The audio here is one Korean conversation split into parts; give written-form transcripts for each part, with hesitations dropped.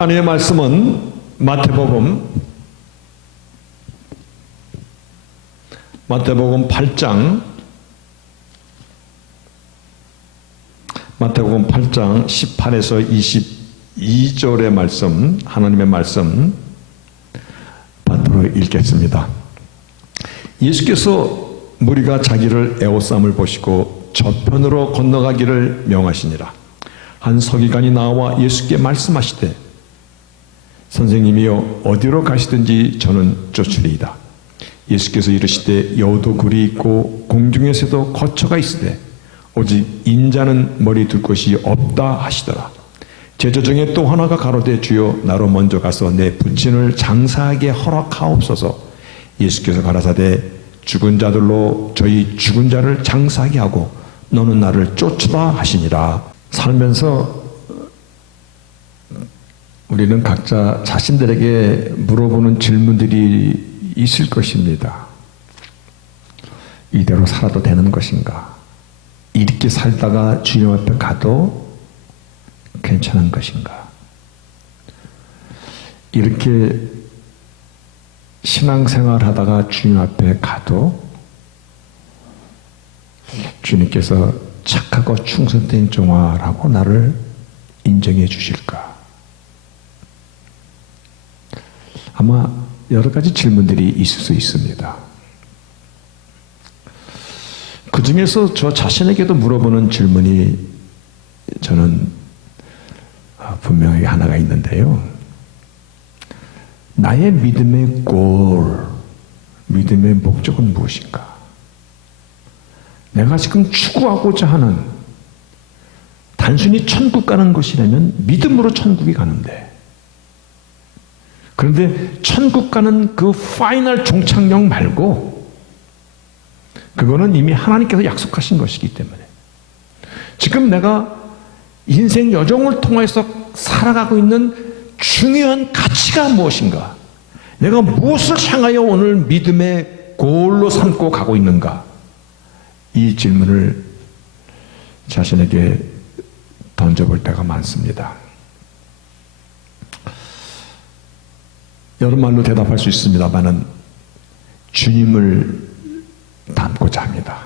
하나님의 말씀은 마태복음 8장 18에서 22절의 말씀, 하나님의 말씀 받도록 읽겠습니다. 예수께서 무리가 자기를 애워싸움을 보시고 저편으로 건너가기를 명하시니라. 한 서기관이 나와 예수께 말씀하시되, 선생님이여, 어디로 가시든지 저는 쫓으리이다. 예수께서 이르시되, 여우도 굴이 있고 공중에서도 거처가 있으되 오직 인자는 머리 둘 곳이 없다 하시더라. 제자 중에 또 하나가 가로되, 주여, 나로 먼저 가서 내 부친을 장사하게 허락하옵소서. 예수께서 가라사대, 죽은 자들로 저희 죽은 자를 장사하게 하고 너는 나를 쫓으라 하시니라. 살면서 우리는 각자 자신들에게 물어보는 질문들이 있을 것입니다. 이대로 살아도 되는 것인가? 이렇게 살다가 주님 앞에 가도 괜찮은 것인가? 이렇게 신앙생활 하다가 주님 앞에 가도 주님께서 착하고 충성된 종아라고 나를 인정해 주실까? 아마 여러 가지 질문들이 있을 수 있습니다. 그 중에서 저 자신에게도 물어보는 질문이 저는 분명히 하나가 있는데요. 나의 믿음의 골, 믿음의 목적은 무엇인가? 내가 지금 추구하고자 하는, 단순히 천국 가는 것이라면 믿음으로 천국이 가는데, 그런데 천국 가는 그 파이널 종착역 말고 그거는 이미 하나님께서 약속하신 것이기 때문에 지금 내가 인생 여정을 통해서 살아가고 있는 중요한 가치가 무엇인가? 내가 무엇을 향하여 오늘 믿음의 골로 삼고 가고 있는가? 이 질문을 자신에게 던져볼 때가 많습니다. 여러 말로 대답할 수 있습니다만은 주님을 닮고자 합니다.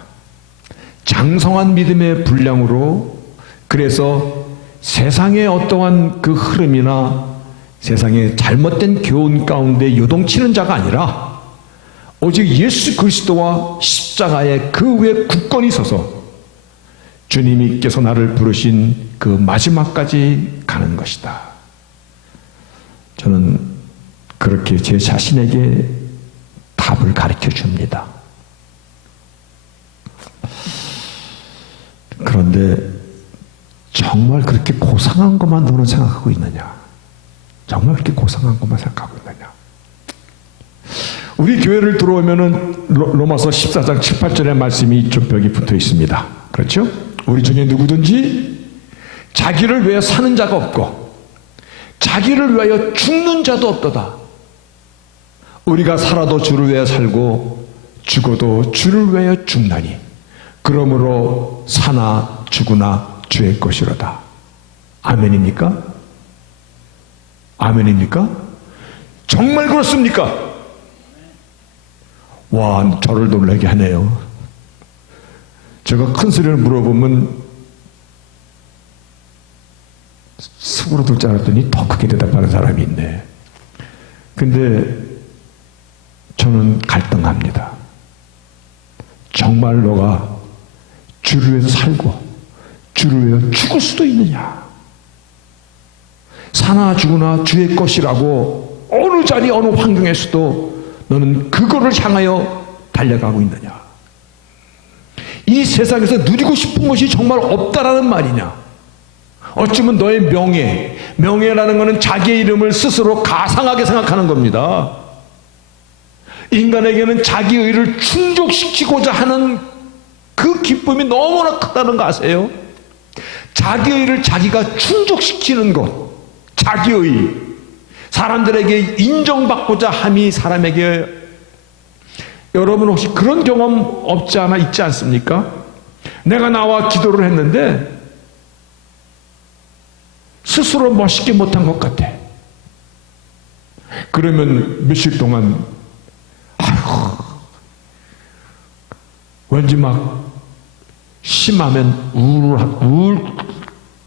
장성한 믿음의 분량으로, 그래서 세상의 어떠한 그 흐름이나 세상의 잘못된 교훈 가운데 요동치는 자가 아니라 오직 예수 그리스도와 십자가의 그 위에 굳건히 서서 주님께서 나를 부르신 그 마지막까지 가는 것이다. 저는 그렇게 제 자신에게 답을 가르쳐 줍니다. 그런데 정말 그렇게 고상한 것만 너는 생각하고 있느냐? 정말 그렇게 고상한 것만 생각하고 있느냐? 우리 교회를 들어오면은 로마서 14장 7, 8절의 말씀이 좀 벽에 붙어 있습니다. 그렇죠? 우리 중에 누구든지 자기를 위해 사는 자가 없고 자기를 위하여 죽는 자도 없도다. 우리가 살아도 주를 위하여 살고 죽어도 주를 위하여 죽나니 그러므로 사나 죽으나 주의 것이로다. 아멘입니까? 아멘입니까? 정말 그렇습니까? 와, 저를 놀라게 하네요. 제가 큰 소리를 물어보면 수그러들 줄 알았더니 더 크게 대답하는 사람이 있네. 근데 저는 갈등합니다. 정말 너가 주를 위해서 살고 주를 위해서 죽을 수도 있느냐? 사나 죽으나 주의 것이라고 어느 자리 어느 환경에서도 너는 그거를 향하여 달려가고 있느냐? 이 세상에서 누리고 싶은 것이 정말 없다라는 말이냐? 어쩌면 너의 명예라는 것은 자기의 이름을 스스로 가상하게 생각하는 겁니다. 인간에게는 자기 의를 충족시키고자 하는 그 기쁨이 너무나 크다는 거 아세요? 자기 의를 자기가 충족시키는 것, 자기 의, 사람들에게 인정받고자 함이 사람에게, 여러분 혹시 그런 경험 없지 않아 있지 않습니까? 내가 나와 기도를 했는데 스스로 멋있게 못한 것 같아. 그러면 며칠 동안 왠지 심하면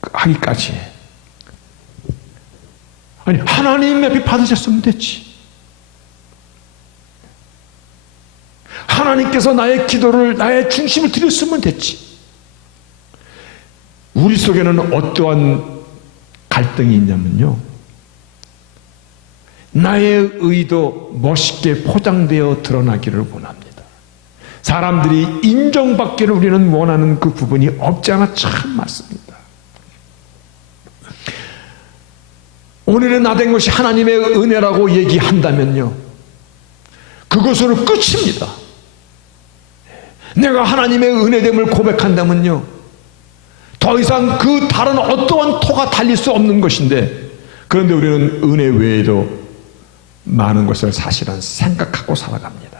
우울하기까지 해. 아니, 하나님 앞에 받으셨으면 됐지. 하나님께서 나의 기도를, 나의 중심을 드렸으면 됐지. 우리 속에는 어떠한 갈등이 있냐면요, 나의 의도 멋있게 포장되어 드러나기를 원합니다. 사람들이 인정받기를 우리는 원하는 그 부분이 없지 않아 참 많습니다. 오늘의 나된 것이 하나님의 은혜라고 얘기한다면요, 그것으로 끝입니다. 내가 하나님의 은혜됨을 고백한다면요, 더 이상 그 다른 어떠한 토가 달릴 수 없는 것인데, 그런데 우리는 은혜 외에도 많은 것을 사실은 생각하고 살아갑니다.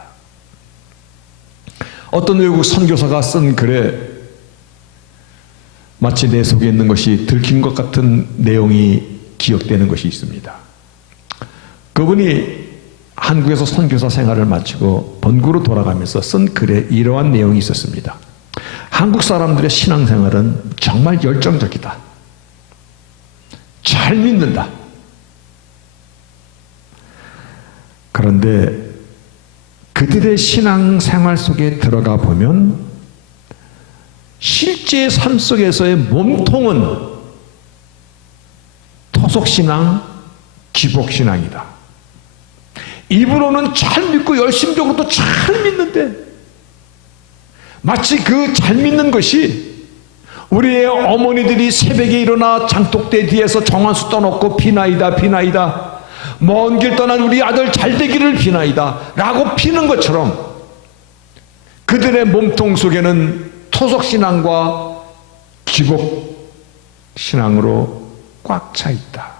어떤 외국 선교사가 쓴 글에 마치 내 속에 있는 것이 들킨 것 같은 내용이 기억되는 것이 있습니다. 그분이 한국에서 선교사 생활을 마치고 본국으로 돌아가면서 쓴 글에 이러한 내용이 있었습니다. 한국 사람들의 신앙생활은 정말 열정적이다. 잘 믿는다. 그런데 그들의 신앙생활 속에 들어가 보면 실제 삶 속에서의 몸통은 토속신앙, 기복신앙이다. 입으로는 잘 믿고 열심적으로도 잘 믿는데, 마치 그 잘 믿는 것이 우리의 어머니들이 새벽에 일어나 장독대 뒤에서 정한수 떠놓고 비나이다 비나이다, 먼 길 떠난 우리 아들 잘되기를 비나이다 라고 비는 것처럼 그들의 몸통 속에는 토속신앙과 기복신앙으로 꽉 차 있다.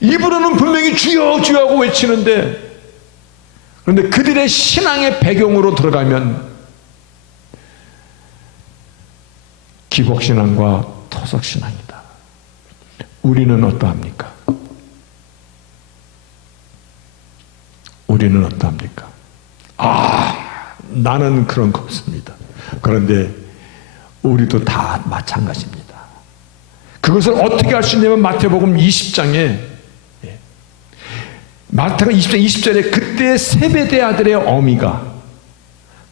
입으로는 분명히 주여 주여 하고 외치는데, 그런데 그들의 신앙의 배경으로 들어가면 기복신앙과 토속신앙이다. 우리는 어떠합니까? 우리는 어떠합니까? 나는 그런 거 없습니다. 그런데 우리도 다 마찬가지입니다. 그것을 어떻게 할 수 있냐면 마태복음 20장에, 마태가 20장 20절에 그때 세베대 아들의 어미가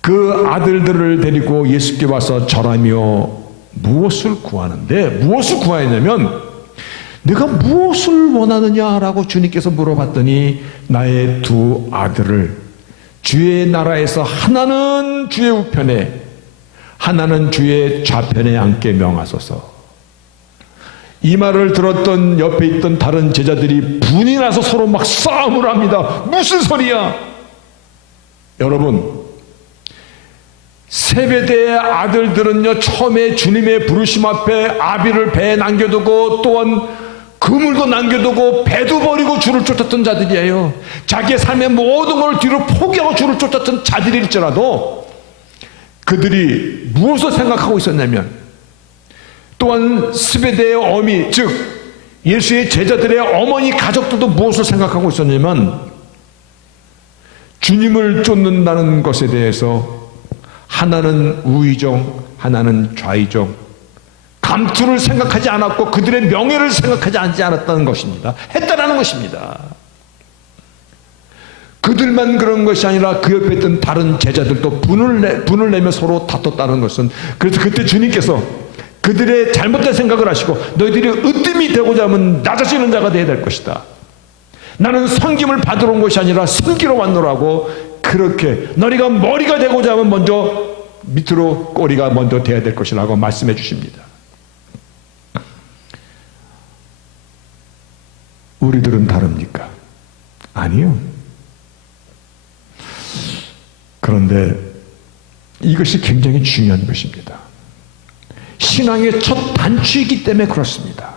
그 아들들을 데리고 예수께 와서 절하며 무엇을 구하는데, 무엇을 구하였냐면, 내가 무엇을 원하느냐라고 주님께서 물어봤더니 나의 두 아들을 주의 나라에서 하나는 주의 우편에 하나는 주의 좌편에 앉게 명하소서. 이 말을 들었던 옆에 있던 다른 제자들이 분이 나서 서로 막 싸움을 합니다. 무슨 소리야? 여러분, 세베대의 아들들은요, 처음에 주님의 부르심 앞에 아비를 배에 남겨두고 또한 그물도 남겨두고 배도 버리고 주를 쫓았던 자들이에요. 자기의 삶의 모든 걸 뒤로 포기하고 주를 쫓았던 자들일지라도 그들이 무엇을 생각하고 있었냐면, 또한 스베대의 어미, 즉 예수의 제자들의 어머니 가족들도 무엇을 생각하고 있었냐면, 주님을 쫓는다는 것에 대해서 하나는 우의정, 하나는 좌의정, 감투를 생각하지 않았고 그들의 명예를 생각하지 않았다는 것입니다. 했다라는 것입니다. 그들만 그런 것이 아니라 그 옆에 있던 다른 제자들도 분을 내며 서로 다퉜다는 것은, 그래서 그때 주님께서 그들의 잘못된 생각을 하시고 너희들이 으뜸이 되고자 하면 낮아지는 자가 되어야 될 것이다. 나는 섬김을 받으러 온 것이 아니라 섬기러 왔노라고, 그렇게 너희가 머리가 되고자 하면 먼저 밑으로 꼬리가 먼저 돼야 될 것이라고 말씀해 주십니다. 우리들은 다릅니까? 아니요. 그런데 이것이 굉장히 중요한 것입니다. 신앙의 첫 단추이기 때문에 그렇습니다.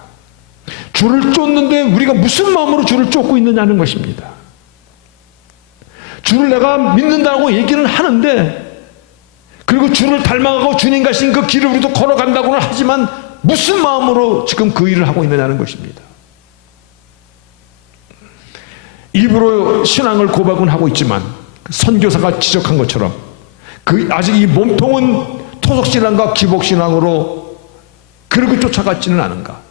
주를 쫓는데 우리가 무슨 마음으로 주를 쫓고 있느냐는 것입니다. 주를 내가 믿는다고 얘기는 하는데, 그리고 주를 닮아가고 주님 가신 그 길을 우리도 걸어간다고는 하지만 무슨 마음으로 지금 그 일을 하고 있느냐는 것입니다. 입으로 신앙을 고백은 하고 있지만 선교사가 지적한 것처럼 아직 이 몸통은 토속신앙과 기복신앙으로 그렇게 쫓아갔지는 않은가.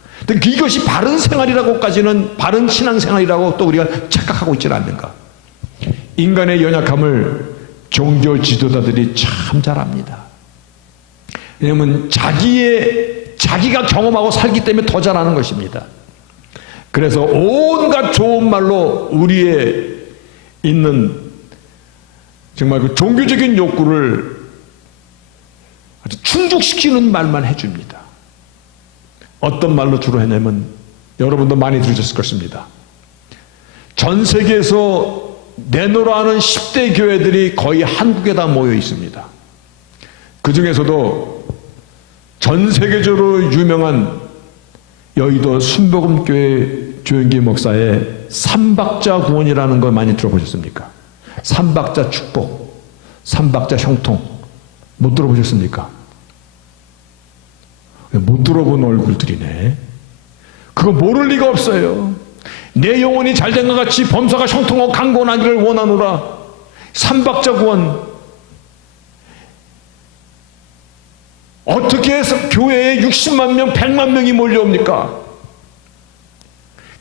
이것이 바른 생활이라고까지는, 바른 신앙생활이라고 또 우리가 착각하고 있지는 않는가. 인간의 연약함을 종교 지도자들이 참 잘 압니다. 왜냐하면 자기가 경험하고 살기 때문에 더 잘하는 것입니다. 그래서 온갖 좋은 말로 우리의 있는 정말 그 종교적인 욕구를 아주 충족시키는 말만 해줍니다. 어떤 말로 주로 했냐면, 여러분도 많이 들으셨을 것입니다. 전 세계에서 내노라 하는 10대 교회들이 거의 한국에 다 모여 있습니다. 그 중에서도 전 세계적으로 유명한 여의도 순복음교회 조영기 목사의 삼박자 구원이라는 걸 많이 들어보셨습니까? 삼박자 축복, 삼박자 형통, 못 들어보셨습니까? 못 들어본 얼굴들이네. 그거 모를 리가 없어요. 내 영혼이 잘된 것 같이 범사가 형통하고 강건하기를 원하노라. 삼박자 구원. 어떻게 해서 교회에 60만 명, 100만 명이 몰려옵니까?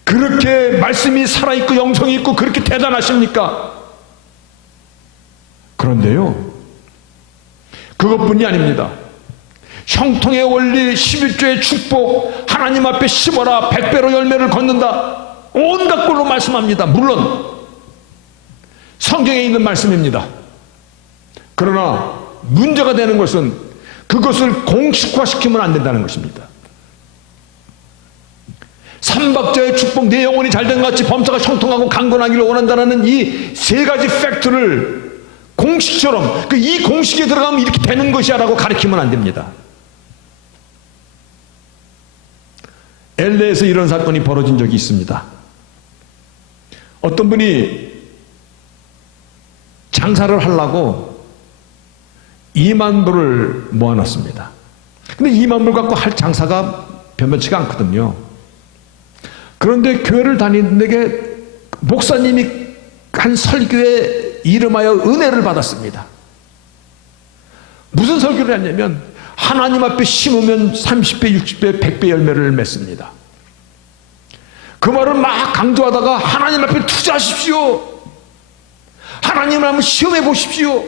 그렇게 말씀이 살아있고 영성이 있고 그렇게 대단하십니까? 그런데요, 그것뿐이 아닙니다. 형통의 원리, 11조의 축복, 하나님 앞에 심어라 100배로 열매를 걷는다, 온갖 걸로 말씀합니다. 물론 성경에 있는 말씀입니다. 그러나 문제가 되는 것은 그것을 공식화시키면 안 된다는 것입니다. 삼박자의 축복, 내 영혼이 잘된 것 같이 범사가 형통하고 강건하기를 원한다는 이 세 가지 팩트를 공식처럼, 이 공식에 들어가면 이렇게 되는 것이야 라고 가르치면 안 됩니다. LA에서 이런 사건이 벌어진 적이 있습니다. 어떤 분이 장사를 하려고 2만 불을 모아놨습니다. 근데 2만 불 갖고 할 장사가 변변치가 않거든요. 그런데 교회를 다니는 데게 목사님이 한 설교에 이름하여 은혜를 받았습니다. 무슨 설교를 했냐면, 하나님 앞에 심으면 30배, 60배, 100배 열매를 맺습니다. 그 말을 막 강조하다가 하나님 앞에 투자하십시오. 하나님을 한번 시험해 보십시오.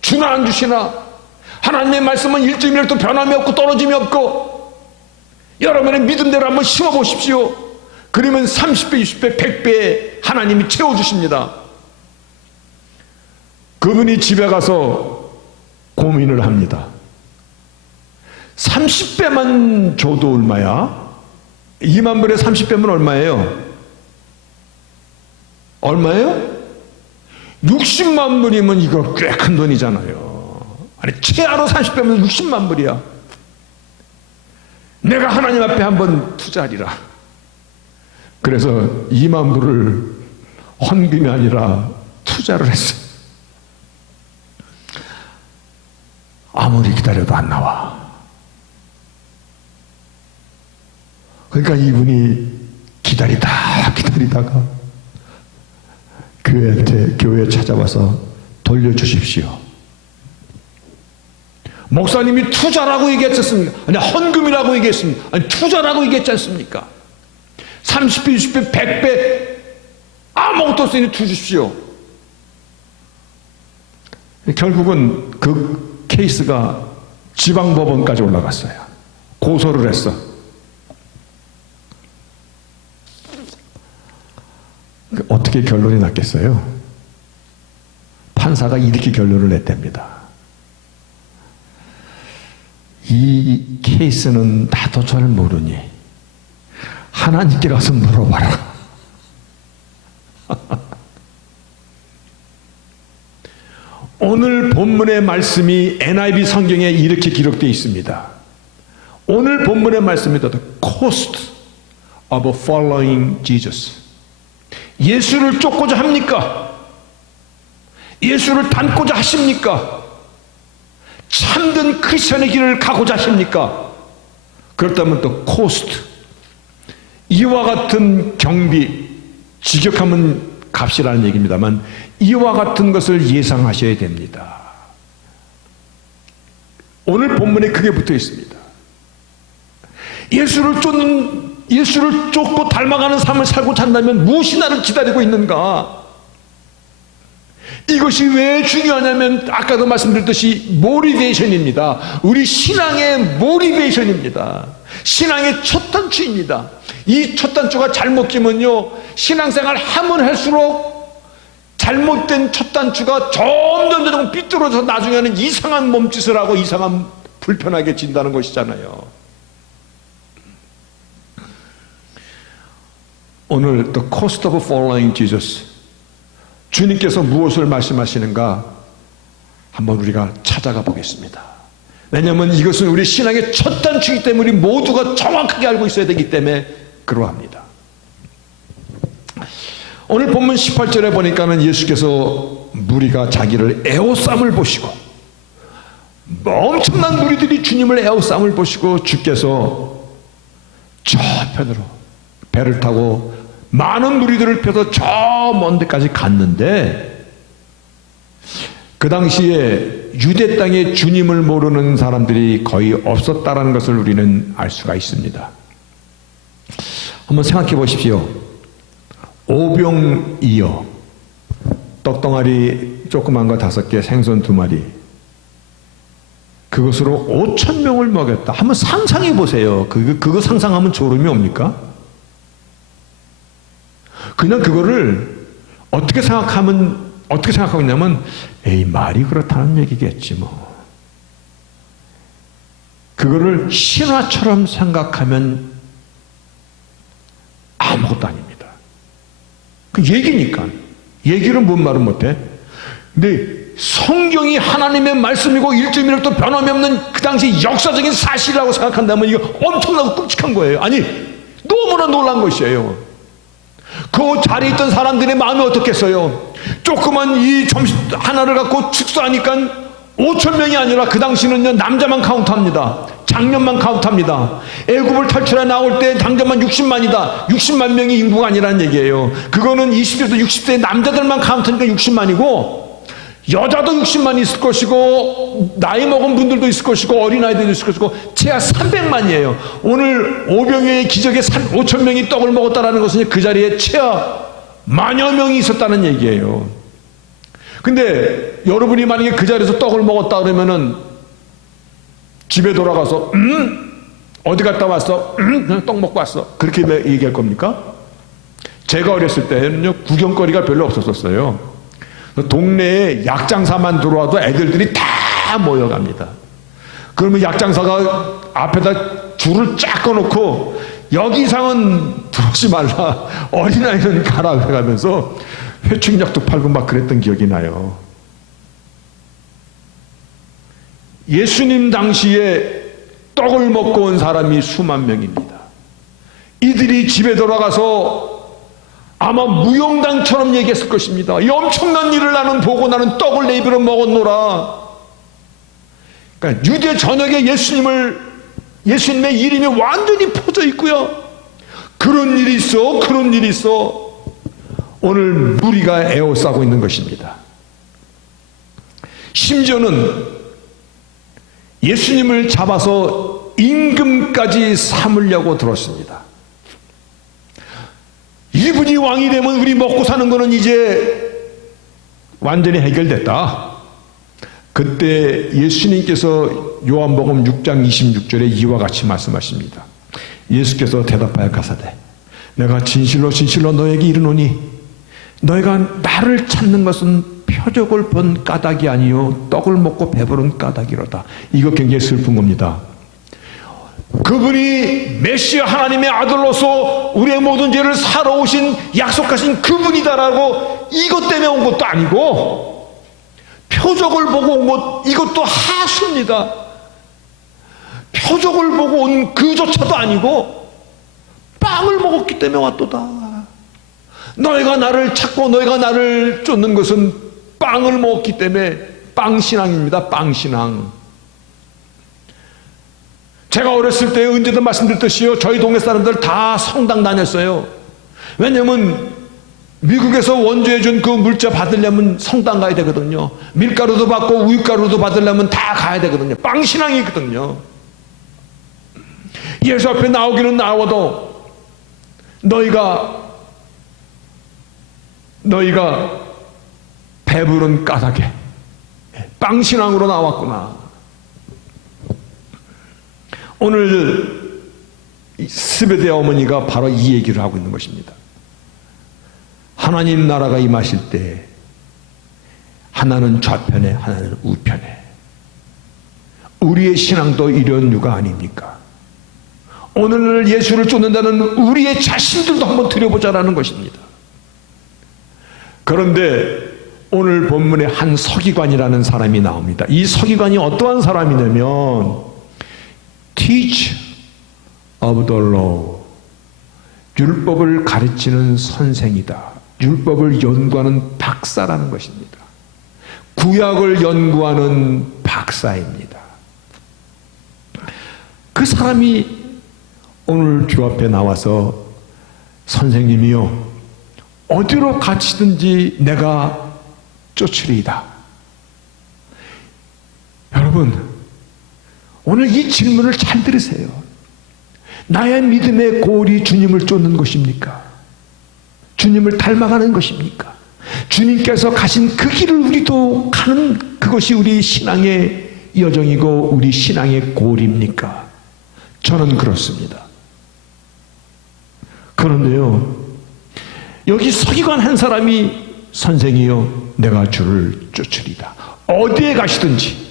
주나 안 주시나. 하나님의 말씀은 1.1도 변함이 없고 떨어짐이 없고, 여러분의 믿음대로 한번 심어 보십시오. 그러면 30배, 60배, 100배 하나님이 채워주십니다. 그분이 집에 가서 고민을 합니다. 30배만 줘도 얼마야? 2만 불에 30배면 얼마예요? 얼마예요? 60만 불이면 이거 꽤 큰 돈이잖아요. 아니, 최하로 30배면 60만 불이야. 내가 하나님 앞에 한번 투자하리라. 그래서 2만 불을 헌금이 아니라 투자를 했어요. 아무리 기다려도 안 나와. 그러니까 이분이 기다리다가 교회에 찾아와서 돌려주십시오. 목사님이 투자라고 얘기했지 않습니까? 아니, 헌금이라고 얘기했습니다. 아니, 투자라고 얘기했지 않습니까? 30배, 60배, 100배 아무것도 없으니 주십시오. 결국은 그 케이스가 지방법원까지 올라갔어요. 고소를 했어. 어떻게 결론이 났겠어요? 판사가 이렇게 결론을 냈답니다. 이 케이스는 나도 잘 모르니 하나님께 가서 물어봐라. 오늘 본문의 말씀이 NIV 성경에 이렇게 기록되어 있습니다. 오늘 본문의 말씀입니다. The cost of following Jesus. 예수를 쫓고자 합니까? 예수를 닮고자 하십니까? 참된 크리스천의 길을 가고자 하십니까? 그렇다면 또 코스트, 이와 같은 경비, 직역하면 값이라는 얘기입니다만 이와 같은 것을 예상하셔야 됩니다. 오늘 본문에 그게 붙어 있습니다. 예수를 쫓고 닮아가는 삶을 살고 산다면 무엇이 나를 기다리고 있는가? 이것이 왜 중요하냐면 아까도 말씀드렸듯이 모티베이션입니다. 우리 신앙의 모티베이션입니다. 신앙의 첫 단추입니다. 이 첫 단추가 잘못 끼면요, 신앙생활 하면 할수록 잘못된 첫 단추가 점점 삐뚤어져서 나중에는 이상한 몸짓을 하고 이상한 불편하게 진다는 것이잖아요. 오늘 The Cost of Following Jesus, 주님께서 무엇을 말씀하시는가 한번 우리가 찾아가 보겠습니다. 왜냐하면 이것은 우리 신앙의 첫 단추이기 때문에 우리 모두가 정확하게 알고 있어야 되기 때문에 그러합니다. 오늘 본문 18절에 보니까는 예수께서 무리가 자기를 에워싸움을 보시고, 엄청난 무리들이 주님을 에워싸움을 보시고 주께서 저편으로 배를 타고 많은 무리들을 펴서 저 먼 데까지 갔는데, 그 당시에 유대 땅에 주님을 모르는 사람들이 거의 없었다라는 것을 우리는 알 수가 있습니다. 한번 생각해 보십시오. 오병이어, 떡덩아리 조그만 거 5개, 생선 2마리, 그것으로 5,000명을 먹였다. 한번 상상해 보세요. 그거 상상하면 졸음이 옵니까? 그냥 그거를 어떻게 생각하고 있냐면, 에이, 말이 그렇다는 얘기겠지 뭐. 그거를 신화처럼 생각하면 아무것도 아닙니다. 그 얘기니까. 얘기를 뭔 말은 못해. 근데 성경이 하나님의 말씀이고 1.1도 변함이 없는 그 당시 역사적인 사실이라고 생각한다면 이거 엄청나고 끔찍한 거예요. 아니, 너무나 놀란 것이에요. 그 자리에 있던 사람들의 마음이 어떻겠어요? 조그만 이 점심 하나를 갖고 축사하니까 5,000명이 아니라 그 당시는요, 남자만 카운트합니다. 장년만 카운트합니다. 애굽을 탈출해 나올 때 당장만 60만이다. 60만 명이 인구가 아니라는 얘기예요. 그거는 20대에서 60대 남자들만 카운트니까 60만이고, 여자도 60만이 있을 것이고, 나이 먹은 분들도 있을 것이고, 어린아이들도 있을 것이고, 최하 300만이에요. 오늘 오병이어의 기적에 5,000명이 떡을 먹었다는 것은 그 자리에 최하 만여 명이 있었다는 얘기예요. 근데 여러분이 만약에 그 자리에서 떡을 먹었다 그러면은 집에 돌아가서 어디 갔다 왔어? 그냥 떡 먹고 왔어. 그렇게 얘기할 겁니까? 제가 어렸을 때는요, 구경거리가 별로 없었어요. 동네에 약장사만 들어와도 애들들이 다 모여갑니다. 그러면 약장사가 앞에다 줄을 쫙 꺼놓고 여기 이상은 들어오지 말라, 어린아이는 가라 해가면서 회충약도 팔고 막 그랬던 기억이 나요. 예수님 당시에 떡을 먹고 온 사람이 수만 명입니다. 이들이 집에 돌아가서 아마 무용당처럼 얘기했을 것입니다. 이 엄청난 일을 나는 보고 나는 떡을 내 입으로 먹었노라. 그러니까 유대 전역에 예수님의 이름이 완전히 퍼져 있고요. 그런 일이 있어, 그런 일이 있어. 오늘 무리가 에워싸고 있는 것입니다. 심지어는 예수님을 잡아서 임금까지 삼으려고 들었습니다. 이분이 왕이 되면 우리 먹고 사는 거는 이제 완전히 해결됐다. 그때 예수님께서 요한복음 6장 26절에 이와 같이 말씀하십니다. 예수께서 대답하여 가사대, 내가 진실로 진실로 너에게 이르노니 너희가 나를 찾는 것은 표적을 본 까닭이 아니요 떡을 먹고 배부른 까닭이로다. 이거 굉장히 슬픈 겁니다. 그분이 메시아 하나님의 아들로서 우리의 모든 죄를 사러 오신 약속하신 그분이다라고 이것 때문에 온 것도 아니고, 표적을 보고 온 것 이것도 하수입니다. 표적을 보고 온 그조차도 아니고 빵을 먹었기 때문에 왔도다. 너희가 나를 찾고 너희가 나를 쫓는 것은 빵을 먹었기 때문에 빵신앙입니다. 빵신앙. 제가 어렸을 때 언제도 말씀드렸듯이요, 저희 동네 사람들 다 성당 다녔어요. 왜냐면 미국에서 원조해준 그 물자 받으려면 성당 가야 되거든요. 밀가루도 받고 우유가루도 받으려면 다 가야 되거든요. 빵신앙이거든요. 예수 앞에 나오기는 나와도 너희가 배부른 까닭에 빵신앙으로 나왔구나. 오늘 스베데 어머니가 바로 이 얘기를 하고 있는 것입니다. 하나님 나라가 임하실 때 하나는 좌편에 하나는 우편에. 우리의 신앙도 이런 유가 아닙니까? 오늘 예수를 쫓는다는 우리의 자신들도 한번 들여보자라는 것입니다. 그런데 오늘 본문에 한 서기관이라는 사람이 나옵니다. 이 서기관이 어떠한 사람이냐면 Teach of the law, 율법을 가르치는 선생이다. 율법을 연구하는 박사라는 것입니다. 구약을 연구하는 박사입니다. 그 사람이 오늘 주 앞에 나와서 선생님이요, 어디로 가시든지 내가 쫓으리이다. 여러분, 오늘 이 질문을 잘 들으세요. 나의 믿음의 고울이 주님을 쫓는 것입니까? 주님을 닮아가는 것입니까? 주님께서 가신 그 길을 우리도 가는 그것이 우리 신앙의 여정이고 우리 신앙의 고울입니까? 저는 그렇습니다. 그런데요, 여기 서기관 한 사람이 선생이요, 내가 주를 쫓으리다. 어디에 가시든지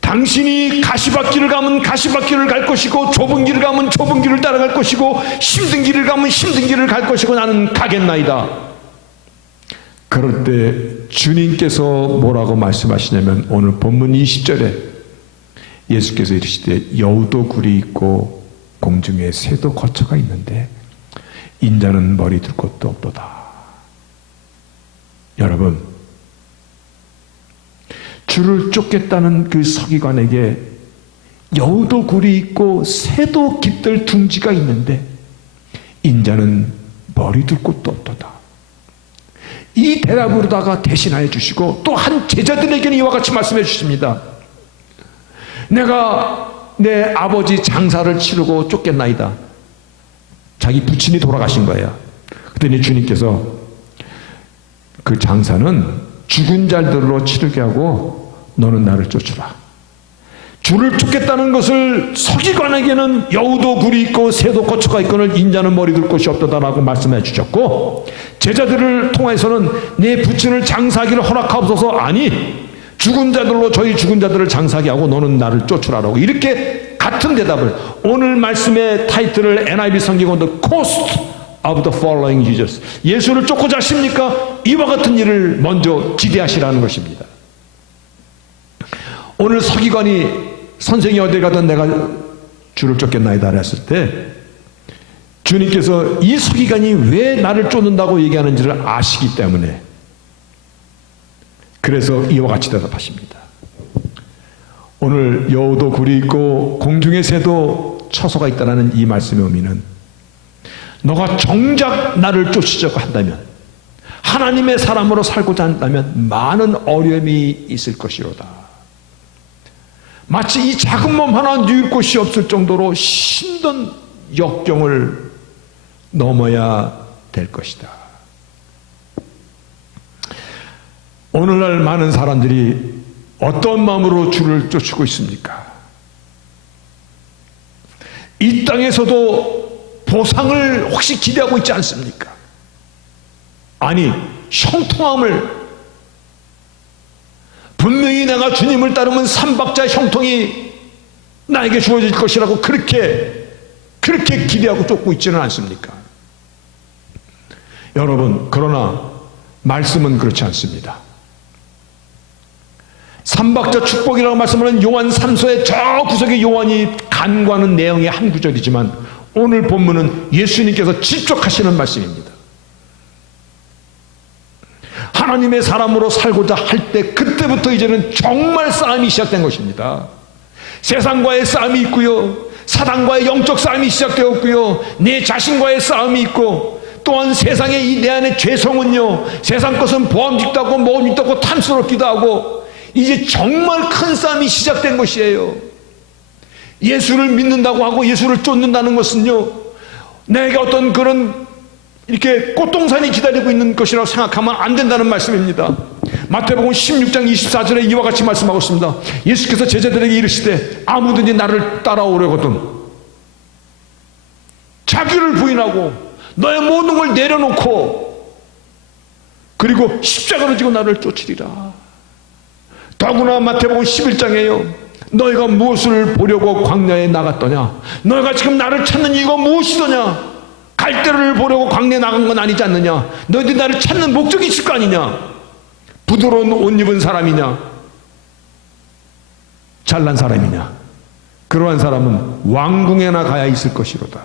당신이 가시밭길을 가면 가시밭길을 갈 것이고 좁은 길을 가면 좁은 길을 따라갈 것이고 힘든 길을 가면 힘든 길을 갈 것이고 나는 가겠나이다. 그럴 때 주님께서 뭐라고 말씀하시냐면 오늘 본문 20절에 예수께서 이르시되 여우도 굴이 있고 공중에 새도 거처가 있는데 인자는 머리 둘 곳도 없도다. 여러분, 주를 쫓겠다는 그 서기관에게 여우도 굴이 있고 새도 깃들 둥지가 있는데 인자는 머리 둘 곳도 없도다. 이 대답으로다가 대신하여 주시고 또 한 제자들에게는 이와 같이 말씀해 주십니다. 내가 내 아버지 장사를 치르고 쫓겠나이다. 자기 부친이 돌아가신 거예요. 그랬더니 주님께서 그 장사는 죽은 자들로 치르게 하고 너는 나를 쫓으라. 주를 쫓겠다는 것을 서기관에게는 여우도 굴이 있고 새도 거처가 있거늘 인자는 머리 둘 곳이 없다라고 말씀해 주셨고, 제자들을 통해서는 내 부친을 장사하기를 허락하옵소서. 아니, 죽은 자들로 저희 죽은 자들을 장사하게 하고 너는 나를 쫓으라라고 이렇게 같은 대답을, 오늘 말씀의 타이틀을 NIV 성경은 The Cost of the Following Jesus, 예수를 쫓고자 하십니까? 이와 같은 일을 먼저 기대하시라는 것입니다. 오늘 서기관이 선생이 어디 가든 내가 주를 쫓겠나이다 했을 때 주님께서 이 서기관이 왜 나를 쫓는다고 얘기하는지를 아시기 때문에 그래서 이와 같이 대답하십니다. 오늘 여우도 굴이 있고 공중의 새도 처소가 있다는 이 말씀의 의미는 너가 정작 나를 쫓으려고 한다면, 하나님의 사람으로 살고자 한다면 많은 어려움이 있을 것이로다. 마치 이 작은 몸 하나 누울 곳이 없을 정도로 힘든 역경을 넘어야 될 것이다. 오늘날 많은 사람들이 어떤 마음으로 주를 쫓고 있습니까? 이 땅에서도 보상을 혹시 기대하고 있지 않습니까? 아니, 형통함을, 분명히 내가 주님을 따르면 삼박자 형통이 나에게 주어질 것이라고 그렇게 기대하고 쫓고 있지는 않습니까? 여러분, 그러나 말씀은 그렇지 않습니다. 삼박자 축복이라고 말씀하는 요한 3서의 저 구석에 요한이 간구하는 내용의 한 구절이지만 오늘 본문은 예수님께서 직접 하시는 말씀입니다. 하나님의 사람으로 살고자 할 때 그때부터 이제는 정말 싸움이 시작된 것입니다. 세상과의 싸움이 있고요, 사단과의 영적 싸움이 시작되었고요, 내 자신과의 싸움이 있고 또한 세상의 이 내 안의 죄성은요, 세상 것은 보암직도 하고 모함직도 하고 탐스럽기도 하고, 이제 정말 큰 싸움이 시작된 것이에요. 예수를 믿는다고 하고 예수를 쫓는다는 것은요, 내가 어떤 그런 이렇게 꽃동산이 기다리고 있는 것이라고 생각하면 안 된다는 말씀입니다. 마태복음 16장 24절에 이와 같이 말씀하고 있습니다. 예수께서 제자들에게 이르시되 아무든지 나를 따라오려거든 자기를 부인하고 너의 모든 걸 내려놓고 그리고 십자가를 지고 나를 쫓으리라. 더구나 마태복음 11장에요, 너희가 무엇을 보려고 광야에 나갔더냐? 너희가 지금 나를 찾는 이유가 무엇이더냐? 갈대를 보려고 광야에 나간 건 아니지 않느냐? 너희들이 나를 찾는 목적이 있을 거 아니냐? 부드러운 옷 입은 사람이냐? 잘난 사람이냐? 그러한 사람은 왕궁에나 가야 있을 것이로다.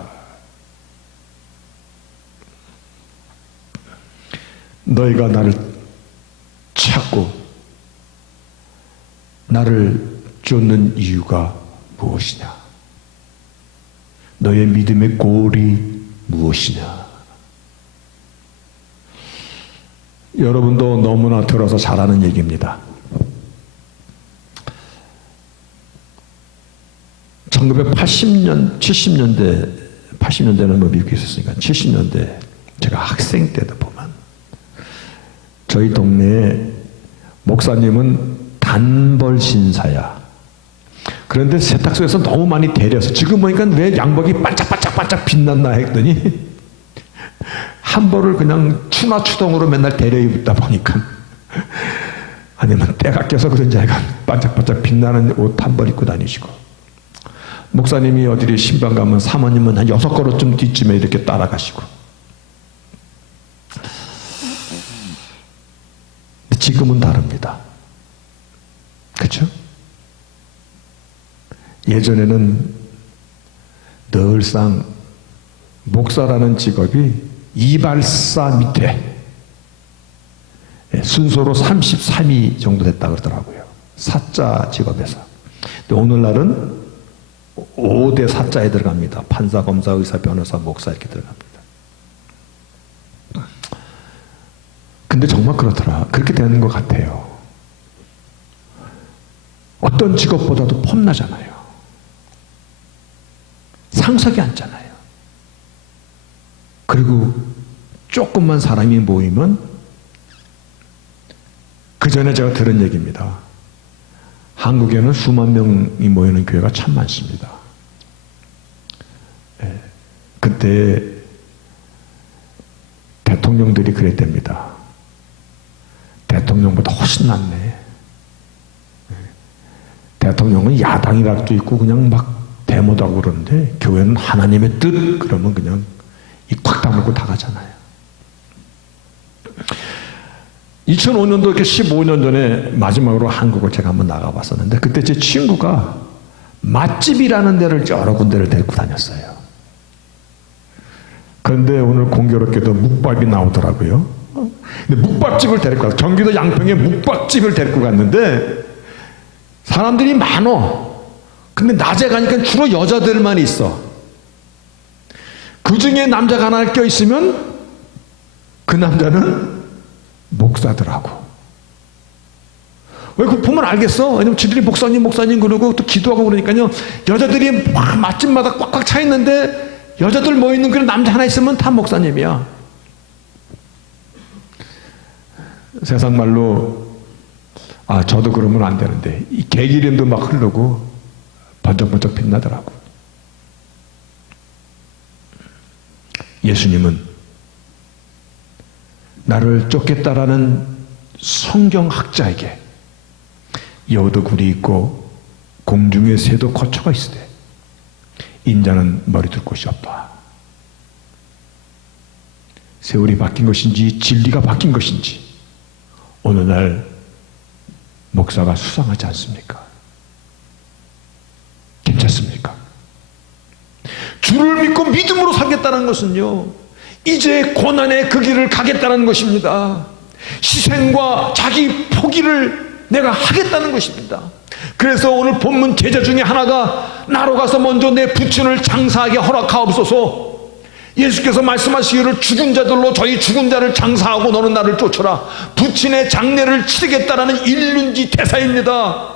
너희가 나를 찾고 나를 쫓는 이유가 무엇이냐? 너의 믿음의 골이 무엇이냐? 여러분도 너무나 들어서 잘 아는 얘기입니다. 1980년, 80년대는 뭐 미국에 있었으니까 70년대 제가 학생 때도 보면 저희 동네에 목사님은 단벌 신사야. 그런데 세탁소에서 너무 많이 데려서 지금 보니까 왜 양복이 반짝반짝반짝 빛났나 했더니 한 벌을 그냥 추나추동으로 맨날 데려 입다 보니까 아니면 때가 껴서 그런지 아이가 반짝반짝 빛나는 옷 한 벌 입고 다니시고, 목사님이 어디를 신방 가면 사모님은 한 6걸음쯤 뒤쯤에 이렇게 따라가시고. 지금은 다릅니다. 그렇죠? 예전에는 늘상 목사라는 직업이 이발사 밑에 순서로 33위 정도 됐다 그러더라고요. 사자 직업에서. 근데 오늘날은 5대 사자에 들어갑니다. 판사, 검사, 의사, 변호사, 목사 이렇게 들어갑니다. 근데 정말 그렇더라. 그렇게 되는 것 같아요. 어떤 직업보다도 폼나잖아요. 상석에 앉잖아요. 그리고 조금만 사람이 모이면, 그 전에 제가 들은 얘기입니다. 한국에는 수만 명이 모이는 교회가 참 많습니다. 그때 대통령들이 그랬답니다. 대통령보다 훨씬 낫네. 대통령은 야당이라도 있고 그냥 막 데모도 하고 그러는데 교회는 하나님의 뜻 그러면 그냥 입 꽉 다물고 다 가잖아요. 2005년도 이렇게 15년 전에 마지막으로 한국을 제가 한번 나가봤었는데, 그때 제 친구가 맛집이라는 데를 여러 군데를 데리고 다녔어요. 그런데 오늘 공교롭게도 묵밥이 나오더라고요. 근데 묵밥집을 데리고 가서 경기도 양평에 묵밥집을 데리고 갔는데 사람들이 많어. 근데 낮에 가니까 주로 여자들만 있어. 그 중에 남자가 하나 껴있으면 그 남자는 목사더라고. 왜 그 보면 알겠어. 왜냐면 지들이 목사님 그러고 또 기도하고 그러니까요. 여자들이 막 맛집마다 꽉꽉 차 있는데 여자들 모이는 그런 남자 하나 있으면 다 목사님이야. 세상 말로 저도 그러면 안 되는데 이 개기름도 막 흐르고 번쩍번쩍 빛나더라고. 예수님은 나를 쫓겠다라는 성경학자에게 여우도 굴이 있고 공중의 새도 거처가 있으되 인자는 머리 둘 곳이 없다. 세월이 바뀐 것인지 진리가 바뀐 것인지 어느 날 목사가 수상하지 않습니까? 괜찮습니까? 주를 믿고 믿음으로 살겠다는 것은요, 이제 고난의 그 길을 가겠다는 것입니다. 희생과 자기 포기를 내가 하겠다는 것입니다. 그래서 오늘 본문 제자 중에 하나가 나로 가서 먼저 내 부친을 장사하게 허락하옵소서, 예수께서 말씀하시기를 죽은 자들로 저희 죽은 자를 장사하고 너는 나를 쫓으라. 부친의 장례를 치르겠다라는 일륜지 대사입니다.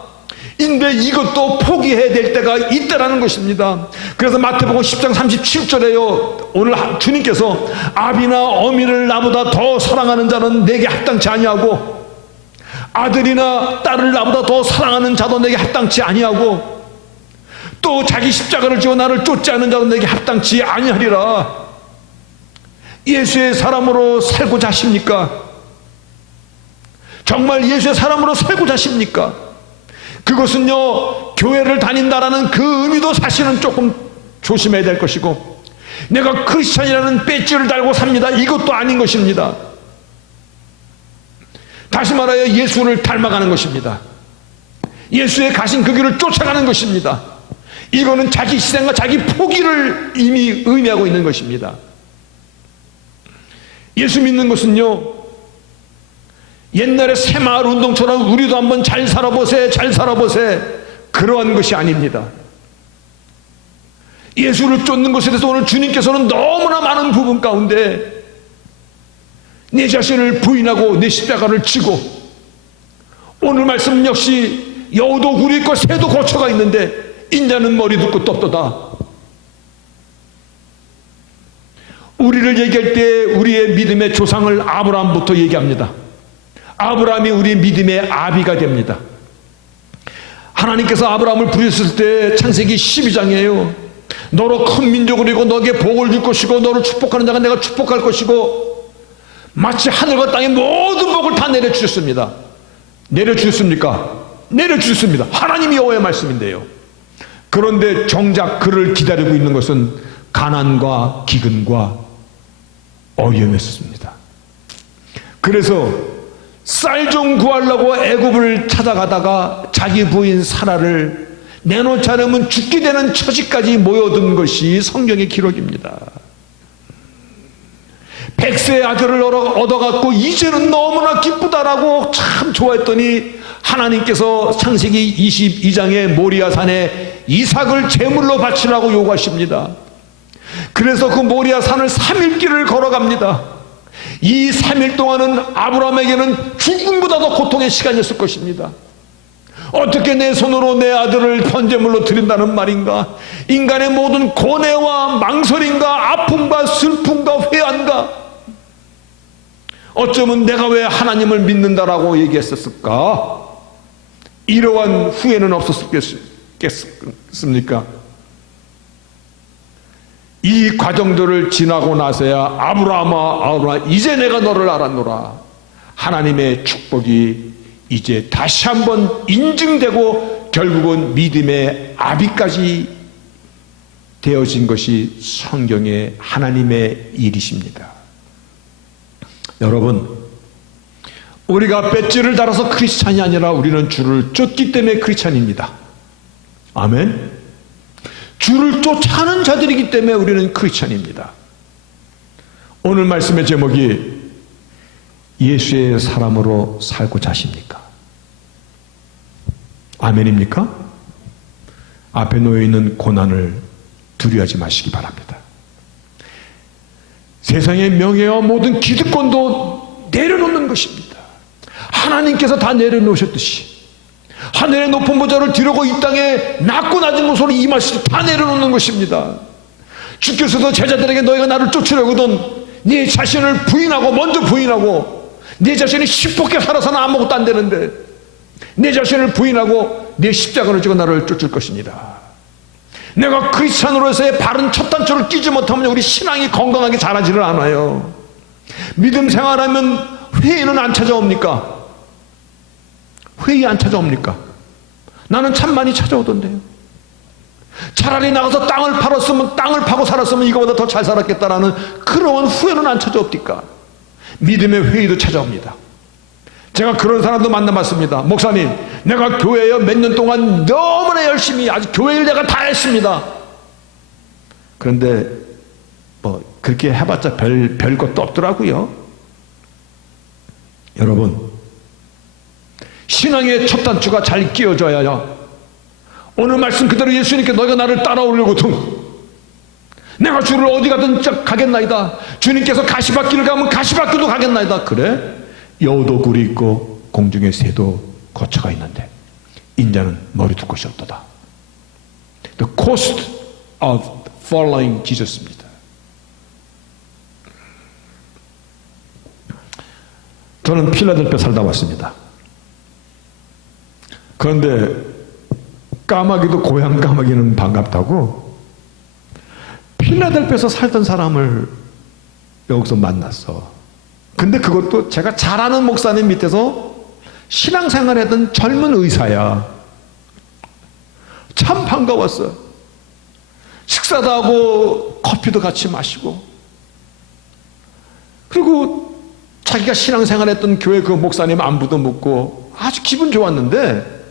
인데 이것도 포기해야 될 때가 있다라는 것입니다. 그래서 마태복음 10장 37절에요. 오늘 주님께서 아비나 어미를 나보다 더 사랑하는 자는 내게 합당치 아니하고 아들이나 딸을 나보다 더 사랑하는 자도 내게 합당치 아니하고 또 자기 십자가를 지고 나를 쫓지 않는 자도 내게 합당치 아니하리라. 예수의 사람으로 살고자 하십니까? 정말 예수의 사람으로 살고자 하십니까? 그것은요, 교회를 다닌다라는 그 의미도 사실은 조금 조심해야 될 것이고, 내가 크리스찬이라는 배지를 달고 삽니다, 이것도 아닌 것입니다. 다시 말하여 예수를 닮아가는 것입니다. 예수의 가신 그 길을 쫓아가는 것입니다. 이거는 자기 희생과 자기 포기를 이미 의미하고 있는 것입니다. 예수 믿는 것은요, 옛날에 새마을 운동처럼 우리도 한번 잘 살아보세 잘 살아보세 그러한 것이 아닙니다. 예수를 쫓는 것에 대해서 오늘 주님께서는 너무나 많은 부분 가운데 내 자신을 부인하고 내 십자가를 지고, 오늘 말씀 역시 여우도 굴이 있고 새도 거처가 있는데 인자는 머리 둘 것도 없도다. 우리를 얘기할 때 우리의 믿음의 조상을 아브라함부터 얘기합니다. 아브라함이 우리 믿음의 아비가 됩니다. 하나님께서 아브라함을 부르셨을 때 창세기 12장이에요. 너로 큰 민족을 이루고 너에게 복을 줄 것이고 너를 축복하는 자가 내가 축복할 것이고, 마치 하늘과 땅의 모든 복을 다 내려주셨습니다. 내려주셨습니까? 내려주셨습니다. 하나님이 여호와의 말씀인데요. 그런데 정작 그를 기다리고 있는 것은 가난과 기근과 어려움이었습니다. 그래서 쌀 좀 구하려고 애굽을 찾아가다가 자기 부인 사라를 내놓지 않으면 죽게 되는 처지까지 모여든 것이 성경의 기록입니다. 100세의 아들을 얻어갖고 이제는 너무나 기쁘다라고 참 좋아했더니 하나님께서 창세기 22장의 모리아산에 이삭을 제물로 바치라고 요구하십니다. 그래서 그 모리아산을 3일 길을 걸어갑니다. 이 3일 동안은 아브라함에게는 죽음보다도 고통의 시간이었을 것입니다. 어떻게 내 손으로 내 아들을 번제물로 드린다는 말인가? 인간의 모든 고뇌와 망설임과 아픔과 슬픔과 회한과, 어쩌면 내가 왜 하나님을 믿는다라고 얘기했었을까? 이러한 후회는 없었겠습니까? 이 과정들을 지나고 나서야 아브라함아 이제 내가 너를 알았노라, 하나님의 축복이 이제 다시 한번 인증되고 결국은 믿음의 아비까지 되어진 것이 성경의 하나님의 일이십니다. 여러분, 우리가 배지를 달아서 크리스찬이 아니라 우리는 주를 쫓기 때문에 크리스찬입니다. 아멘. 주를 쫓아가는 자들이기 때문에 우리는 크리스찬입니다. 오늘 말씀의 제목이 예수의 사람으로 살고자 하십니까? 아멘입니까? 앞에 놓여있는 고난을 두려워하지 마시기 바랍니다. 세상의 명예와 모든 기득권도 내려놓는 것입니다. 하나님께서 다 내려놓으셨듯이 하늘의 높은 보좌를 뒤로고 이 땅에 낮고 낮은 곳으로 임하시듯 다 내려놓는 것입니다. 주께서도 제자들에게 너희가 나를 쫓으려거든 네 자신을 부인하고, 먼저 부인하고, 내 자신이 십복게 살아서는 아무것도 안 되는데 내 자신을 부인하고 내 십자가를 지고 나를 쫓을 것입니다. 내가 크리스찬으로서의 바른 첫 단추를 끼지 못하면 우리 신앙이 건강하게 자라지를 않아요. 믿음 생활하면 회의는 안 찾아옵니까? 회의 안 찾아옵니까? 나는 참 많이 찾아오던데요. 차라리 나가서 땅을 팔았으면, 땅을 파고 살았으면 이거보다 더 잘 살았겠다라는 그런 후회는 안 찾아옵니까? 믿음의 회의도 찾아옵니다. 제가 그런 사람도 만나봤습니다. 목사님, 내가 교회에 몇 년 동안 너무나 열심히 아주 교회 일 내가 다 했습니다. 그런데 그렇게 해봤자 별 것도 없더라고요. 여러분, 신앙의 첫 단추가 잘 끼워져야 오늘 말씀 그대로 예수님께 너희가 나를 따라오려거든 내가 주를 어디 가든 가겠나이다. 주님께서 가시밭길을 가면 가시밭길도 가겠나이다. 그래? 여우도 굴이 있고 공중에 새도 거처가 있는데 인자는 머리 둘 곳이 없도다. The cost of following Jesus입니다. 저는 필라델피아 살다 왔습니다. 그런데 까마귀도 고향 까마귀는 반갑다고 필라델피아에서 살던 사람을 여기서 만났어. 근데 그것도 제가 잘 아는 목사님 밑에서 신앙생활하던 젊은 의사야. 참 반가웠어. 식사도 하고 커피도 같이 마시고, 그리고 자기가 신앙생활했던 교회 그 목사님 안부도 묻고 아주 기분 좋았는데,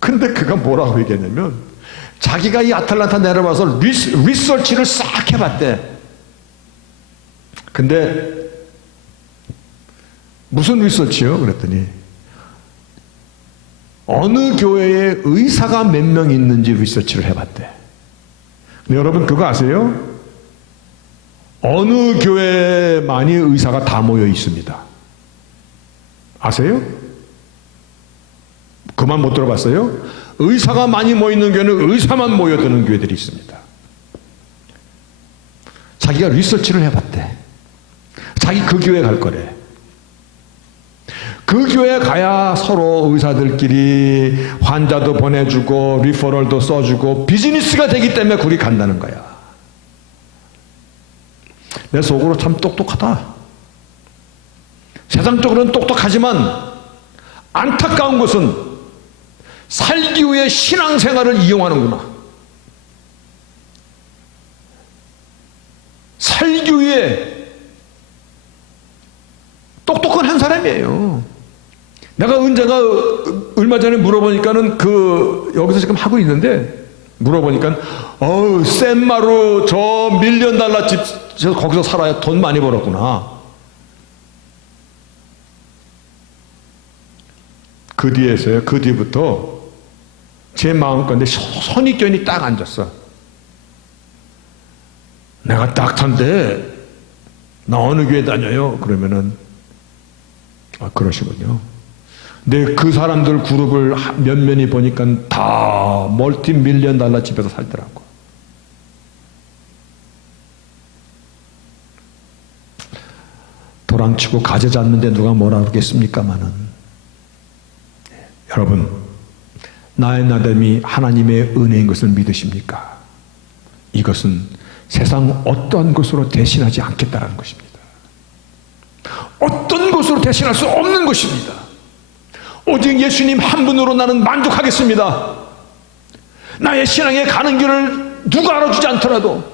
근데 그가 뭐라고 얘기했냐면 자기가 이 아틀란타 내려와서 리서치를 싹 해봤대. 근데 무슨 리서치요? 그랬더니 어느 교회에 의사가 몇 명 있는지 리서치를 해봤대. 근데 여러분 그거 아세요? 어느 교회에 많이 의사가 다 모여 있습니다. 아세요? 그만 못 들어봤어요? 의사가 많이 모이는 교회는 의사만 모여드는 교회들이 있습니다. 자기가 리서치를 해봤대. 자기 그 교회 갈 거래. 그 교회 가야 서로 의사들끼리 환자도 보내주고 리퍼럴도 써주고 비즈니스가 되기 때문에 거기 간다는 거야. 내 속으로 참 똑똑하다. 세상적으로는 똑똑하지만 안타까운 것은 살기 위해 신앙생활을 이용하는구나. 살기 위해 똑똑한 한 사람이에요. 내가 은자가 얼마 전에 물어보니까는 여기서 지금 하고 있는데, 물어보니까 샌마루 저 $1,000,000 집 거기서 살아야 돈 많이 벌었구나. 그 뒤에서요, 그 뒤부터 제 마음 가운데 선입견이 딱 앉았어. 내가 닥터인데 나 어느 교회 다녀요? 그러면은 그러시군요. 근데 그 사람들 그룹을 면면히 보니까 다 $1,000,000 집에서 살더라고. 도랑치고 가재 잡는데 누가 뭐라 그러겠습니까마는, 여러분, 나의 나됨이 하나님의 은혜인 것을 믿으십니까? 이것은 세상 어떠한 것으로 대신하지 않겠다는 것입니다. 어떤 것으로 대신할 수 없는 것입니다. 오직 예수님 한 분으로 나는 만족하겠습니다. 나의 신앙에 가는 길을 누가 알아주지 않더라도,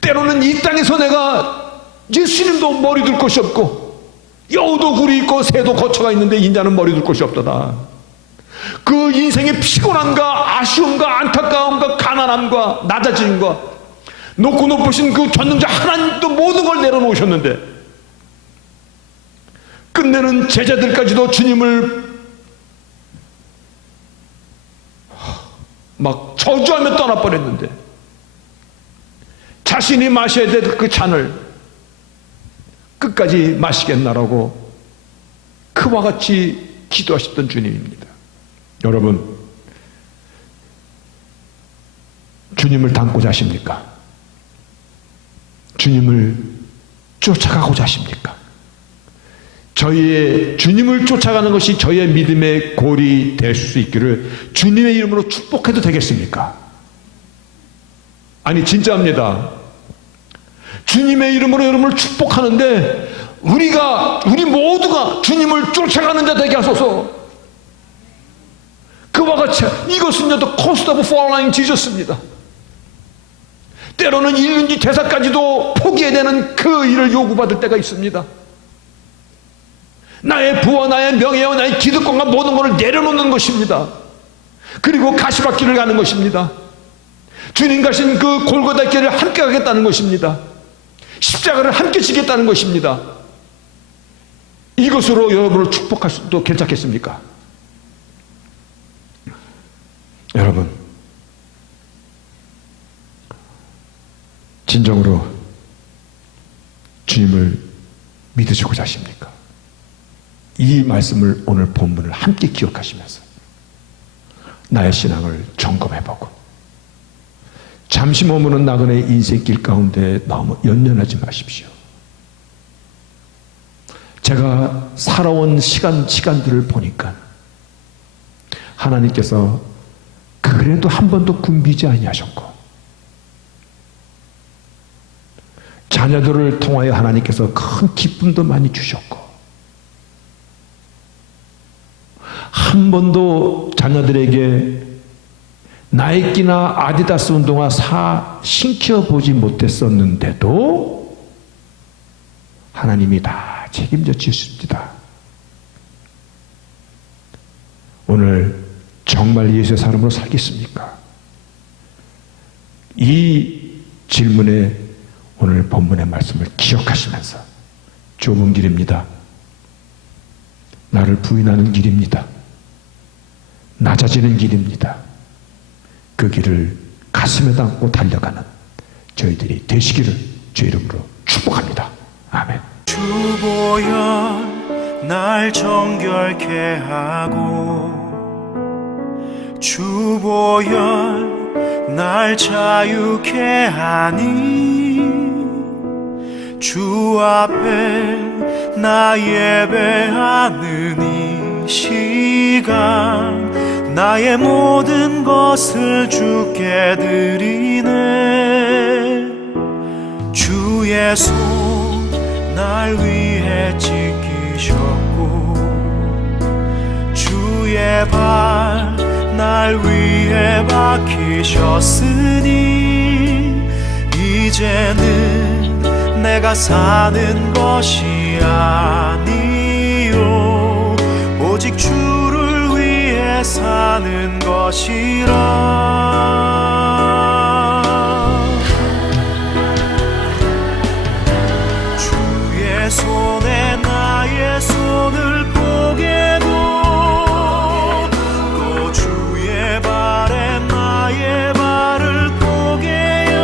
때로는 이 땅에서 내가 예수님도 머리 둘 곳이 없고 여우도 굴이 있고 새도 거처가 있는데 인자는 머리 둘 곳이 없도다. 그 인생의 피곤함과 아쉬움과 안타까움과 가난함과 낮아짐과 높고 높으신 그 전능자 하나님도 모든 걸 내려놓으셨는데, 끝내는 제자들까지도 주님을 막 저주하며 떠나버렸는데, 자신이 마셔야 될 그 잔을 끝까지 마시겠나라고 그와 같이 기도하셨던 주님입니다. 여러분, 주님을 닮고자 하십니까? 주님을 쫓아가고자 하십니까? 저희의 주님을 쫓아가는 것이 저희의 믿음의 골이 될 수 있기를 주님의 이름으로 축복해도 되겠습니까? 아니 진짜입니다. 주님의 이름으로 여러분을 축복하는데 우리 모두가 주님을 쫓아가는 자 되게 하소서. 그와 같이 이것은요 the cost of following Jesus입니다. 때로는 일륜지 대사까지도 포기해야 되는 그 일을 요구받을 때가 있습니다. 나의 부와 나의 명예와 나의 기득권과 모든 것을 내려놓는 것입니다. 그리고 가시밭길을 가는 것입니다. 주님 가신 그 골고다 길을 함께 가겠다는 것입니다. 십자가를 함께 지겠다는 것입니다. 이것으로 여러분을 축복할 수도 괜찮겠습니까? 여러분, 진정으로 주님을 믿으시고자 하십니까? 이 말씀을 오늘 본문을 함께 기억하시면서 나의 신앙을 점검해보고 잠시 머무는 나그네의 인생길 가운데 너무 연연하지 마십시오. 제가 살아온 시간들을 보니까 하나님께서 그래도 한 번도 굶기지 아니하셨고 자녀들을 통하여 하나님께서 큰 기쁨도 많이 주셨고 한 번도 자녀들에게 나이키나 아디다스 운동화 신겨보지 못했었는데도 하나님이 다 책임져 주십니다. 오늘 정말 예수의 사람으로 살겠습니까? 이 질문에 오늘 본문의 말씀을 기억하시면서 좁은 길입니다. 나를 부인하는 길입니다. 낮아지는 길입니다. 그 길을 가슴에 담고 달려가는 저희들이 되시기를 주 이름으로 축복합니다. 아멘. 주보여 날 정결케 하고 주보여 날 자유케 하니 주 앞에 나 예배하는 이 시간 나의 모든 것을 주께 드리네. 주의 손 날 위해 지키셨고 주의 발 날 위해 박히셨으니 이제는 내가 사는 것이 아니요 오직 주를 위해 사는 것이라. 주의 손에 나의 손을 보게도 또 주의 발에 나의 발을 보게요.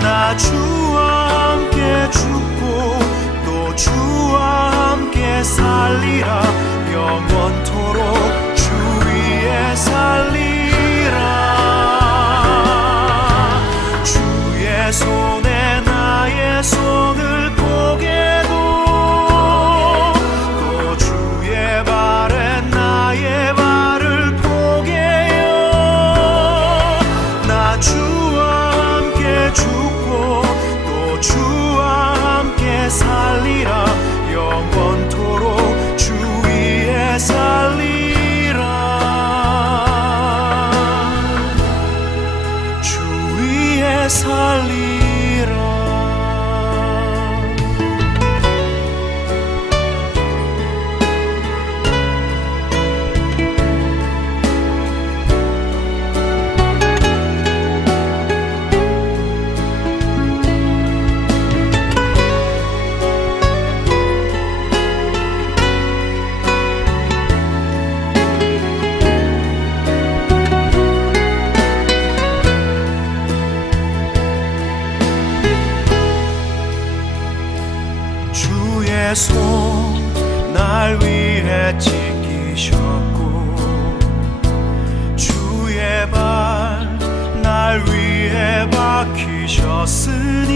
나 주와 함께 죽고 또 주와 함께 살리라. 영원토록 주 위에 살리라. 주의 손에 나의 손을 보게도 또 주의 발에 나의 발을 보게요. 나 주와 함께 죽고 또 주와 함께 살리라. 영원토록 주 위에 살리라. 주 위에 살리라. 주의 손 날 위해 지키셨고 주의 발 날 위해 박히셨으니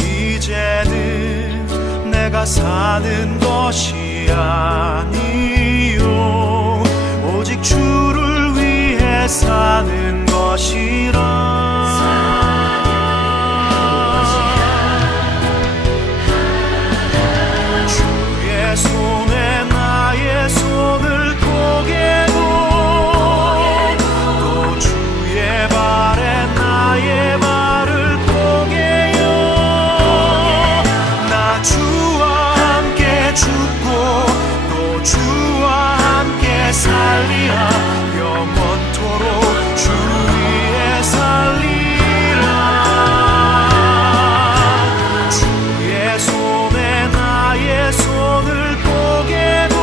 이제는 내가 사는 것이 아니요 오직 주를 위해 사는 것이라. 손에 나의 손을 보게도 또 주의 발에 나의 발을 보게요. 나 주와 함께 죽고 또 주와 함께 살리라. 영원토록 주 위에 살리라. 주의 손에 나의 손을 또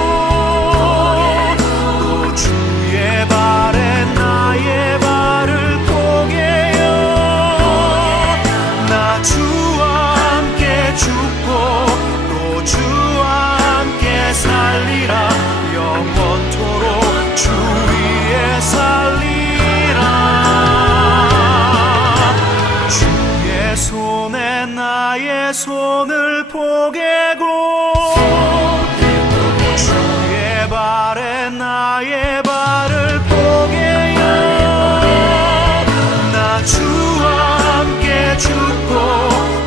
주의 발에 나의 발을 보게요. 손에 나의 손을 포개고 또 주의 발에 나의 발을 포개요. 나 주와 함께 죽고